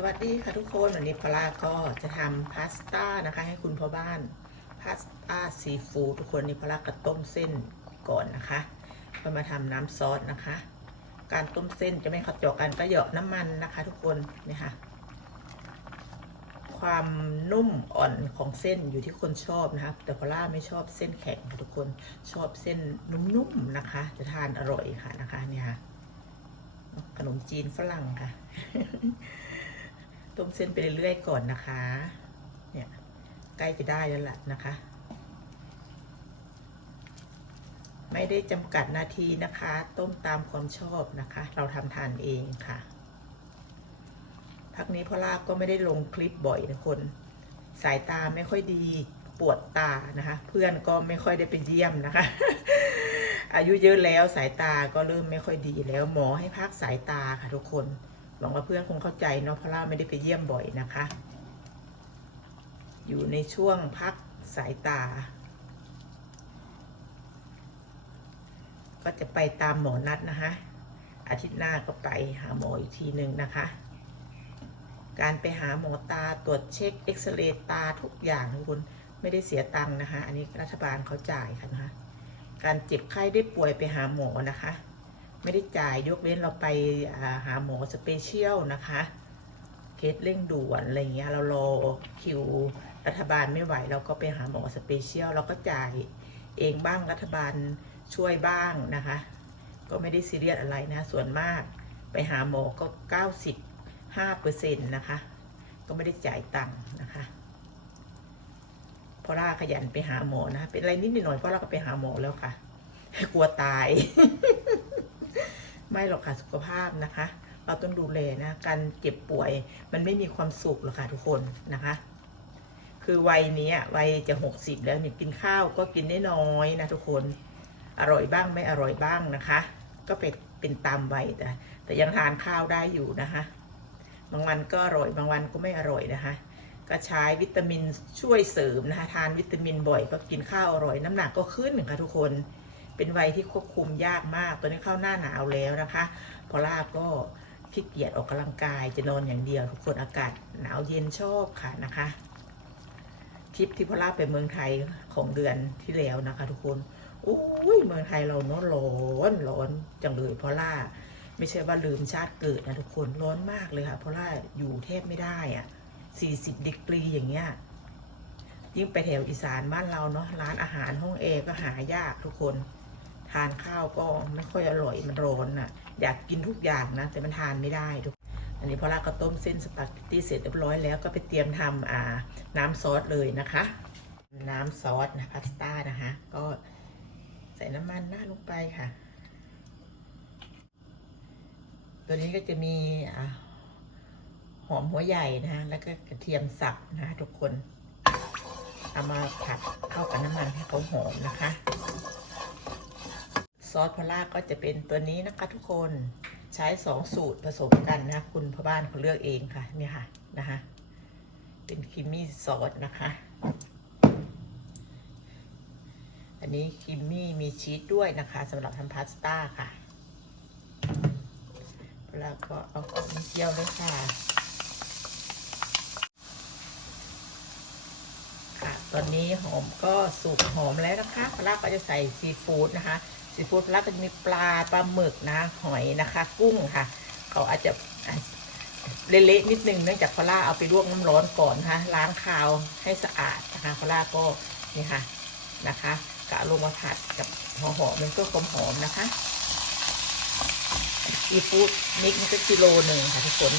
สวัสดีค่ะทุกคนวันนี้ปลาก็จะทำพาสต้านะคะ ให้คุณพ่อบ้านพาสต้าซีฟู้ดทุกคนนี่ปลาก็ต้มเส้นก่อนนะคะเพื่อมาทำน้ำซอสนะคะ การต้มเส้นจะไม่ขัดจาะกันก็เหยาะน้ำมันนะคะ ทุกคนนี่ค่ะความนุ่มอ่อนของเส้นอยู่ที่คนชอบนะคะแต่พอล่าไม่ชอบเส้นแข็งค่ะทุกคนชอบเส้นนุ่มๆนะคะ จะทานอร่อยค่ะนะคะเนี่ยค่ะขนมจีนฝรั่งค่ะ ต้มเส้นไปเรื่อยๆก่อนนะคะ เนี่ยใกล้จะได้แล้วล่ะนะคะ ไม่ได้จำกัดนาทีนะคะ ต้มตามความชอบนะคะ เราทำทานเองค่ะพักนี้พ่อลาบก็ไม่ได้ลงคลิปบ่อยนะคน สายตาไม่ค่อยดีปวดตานะคะ เพื่อนก็ไม่ค่อยได้ไปเยี่ยมนะคะ อายุเยอะแล้วสายตาก็เริ่มไม่ค่อยดีแล้วหมอให้พักสายตาค่ะทุกคน หวังว่าเพื่อนคงเข้าใจเนาะเพราะล่าไม่ได้ไปเยี่ยมบ่อยนะคะ อยู่ในช่วงพักสายตา ก็จะไปตามหมอนัดนะคะ อาทิตย์หน้าก็ไปหาหมออีกทีหนึ่งนะคะ การไปหาหมอตาตรวจเช็คเอ็กซเรย์ตาทุกอย่างทุกคนไม่ได้เสียตังค์นะคะ อันนี้รัฐบาลเขาจ่ายค่ะนะคะ การเจ็บไข้ได้ป่วยไปหาหมอนะคะ ไม่ได้จ่ายยกเว้นเราไปาหาหมอสเปเชียลนะคะเคสเร่งด่วนอะไรเงี้ยเรารอคิวรัฐบาลไม่ไหวเราก็ไปหาหมอสเปเชียลเราก็จ่ายเองบ้างรัฐบาลช่วยบ้างนะคะ ก็ไม่ได้ซีเรียสอะไรนะส่วนมากไปหาหมอก็ 95เปอร์เซ็นต์นะคะ ก็ไม่ได้จ่ายตังค์นะคะพอล่าขยันไปหาหมอนะเป็นอะไรนิดหน่อยเพราะเราก็ไปหาหมอแล้วค่ะ กลัวตาย ไม่หรอกค่ะสุขภาพนะคะ เราต้องดูแลนะการเจ็บป่วย มันไม่มีความสุขหรอกค่ะทุกคนนะคะ คือวัยนี้วัยจะหกสิบแล้วนี่กินข้าวก็กินได้น้อยนะทุกคนอร่อยบ้างไม่อร่อยบ้างนะคะ ก็เป็นเป็นตามวัยแต่แต่ยังทานข้าวได้อยู่นะคะบางวันก็อร่อยบางวันก็ไม่อร่อยนะคะ ก็ใช้วิตามินช่วยเสริมนะคะ ทานวิตามินบ่อยก็กินข้าวอร่อย น้ำหนักก็ขึ้นค่ะทุกคน เป็นวัยที่ควบคุมยากมาก ตอนนี้เข้าหน้าหนาวแล้วนะคะ พอลาบก็ขี้เกียจออกกำลังกายจะนอนอย่างเดียว ทุกคนอากาศหนาวเย็นชอบค่ะนะคะทริปที่พอลาบไปเมืองไทยของเดือนที่แล้วนะคะ ทุกคนอุ้ยเมืองไทยเราเนาะร้อนร้อนจังเลยพราะล่าไม่ใช่ว่าลืมชาติเกิดนะทุกคนร้อนมากเลยค่ะ เพราะล่าอยู่แทบไม่ได้อะสี่สิบดีกรีอย่างเงี้ยยิ่งไปแถวอีสานบ้านเราเนาะร้านอาหารห้องเอก็หายากทุกคน ทานข้าวก็ไม่ค่อยอร่อยมันร้อนน่ะ อยากกินทุกอย่างนะ แต่มันทานไม่ได้ทุกอันนี้พอลาก็ต้มเส้นสปาเกตตี้เสร็จเรียบร้อยแล้วก็ไปเตรียมทำอ่าน้ำซอสเลยนะคะ น้ำซอสนะพาสต้านะคะ ก็ใส่น้ำมันหน้าลงไปค่ะ ตัวนี้ก็จะมีอ่าหอมหัวใหญ่นะคะแล้วก็กระเทียมสับนะคะทุกคน เอามาผัดเข้ากับน้ำมันให้เขาหอมนะคะ ซอสพอล่าก็จะเป็นตัวนี้นะคะทุกคนใช้สองสูตรผสมกันนะ คุณพ่อบ้านเขาเลือกเองค่ะเนี่ยค่ะนะคะเป็นครีมมี่ซอสนะคะ อันนี้ครีมมี่มีชีสด้วยนะคะสำหรับทำพาสต้าค่ะแล้วก็เอาของเจียวเลยค่ะค่ะ ตอนนี้หอมก็สุกหอมแล้วนะคะปลาราก็จะใส่ซีฟู้ดนะคะ ซีฟู้ดปลาร้าก็จะมีปลาปลาหมึกนะหอยนะคะ กุ้งค่ะ เขาอาจจะเละๆนิดนึงเนื่องจากปลาร้าเอาไปลวกน้ำร้อนก่อนนะคะล้างคาวให้สะอาดนะคะปลาร้าก็นี่ค่ะนะคะกะลงมาผัดกับหอมๆมันก็ความหอมนะคะซีฟู้ดมิกนี่ก็กิโลหนึ่งค่ะทุกคน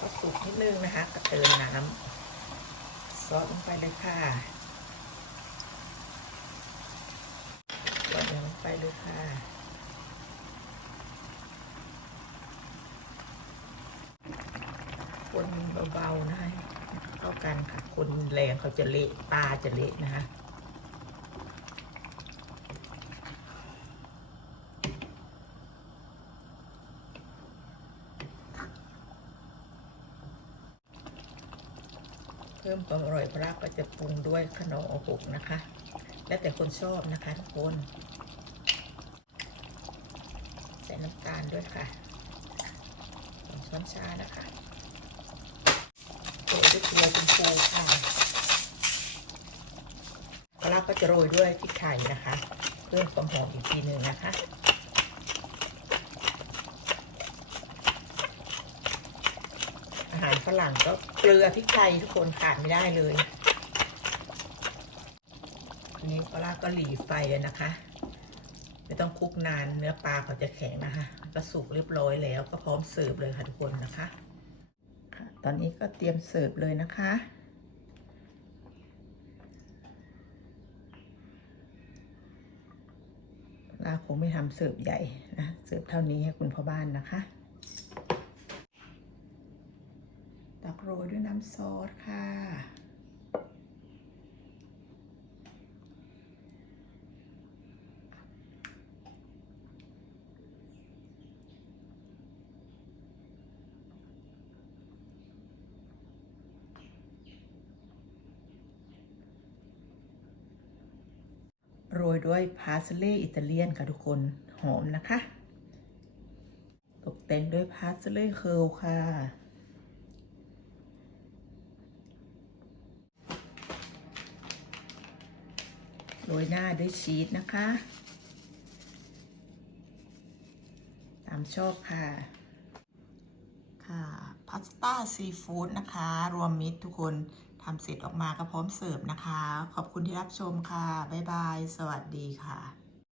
ก็สุกนิดนึงนะคะก็เติมน้ำซอสลงไปเลยค่ะกดลงไปเลยค่ะคนเบาๆนะคะเข้ากันค่ะ คนแรงเขาจะเละปลาจะเละนะคะ พิ่มความอร่อยปลาร้าก็จะปรุงด้วยขนมโอหกนะคะ แล้วแต่คนชอบนะคะทุกคน ใส่น้ำตาลด้วยค่ะสองช้อนชานะคะโรยด้วยเกลือชมพูค่ะปลาร้าก็จะโรยด้วยพริกไทยนะคะ เพิ่มความหอมอีกทีหนึ่งนะคะ อาหารฝรั่งก็เกลือพริกไทยทุกคนขาดไม่ได้เลยอันนี้ปลาก็หลีไฟเลยนะคะ ไม่ต้องคุกนานเนื้อปลาเขาจะแข็งนะคะก็สุกเรียบร้อยแล้วก็พร้อมเสิร์ฟเลยค่ะทุกคนนะคะค่ะ ตอนนี้ก็เตรียมเสิร์ฟเลยนะคะลาคงไม่ทำเสิร์ฟใหญ่นะเสิร์ฟเท่านี้ให้คุณพ่อบ้านนะคะ ตักโรยด้วยน้ำซอสค่ะ โรยด้วยพาสเล่อิตาเลียนค่ะทุกคน หอมนะคะ ตกแต่งด้วยพาสเล่เคิลค่ะ ยหน้าด้วยชีสนะคะ ตามชอบค่ะ ค่ะพาสต้าซีฟู้ดนะคะ รวมมิตรทุกคนทำเสร็จออกมาก็พร้อมเสิร์ฟนะคะ ขอบคุณที่รับชมค่ะ บ๊ายบาย สวัสดีค่ะ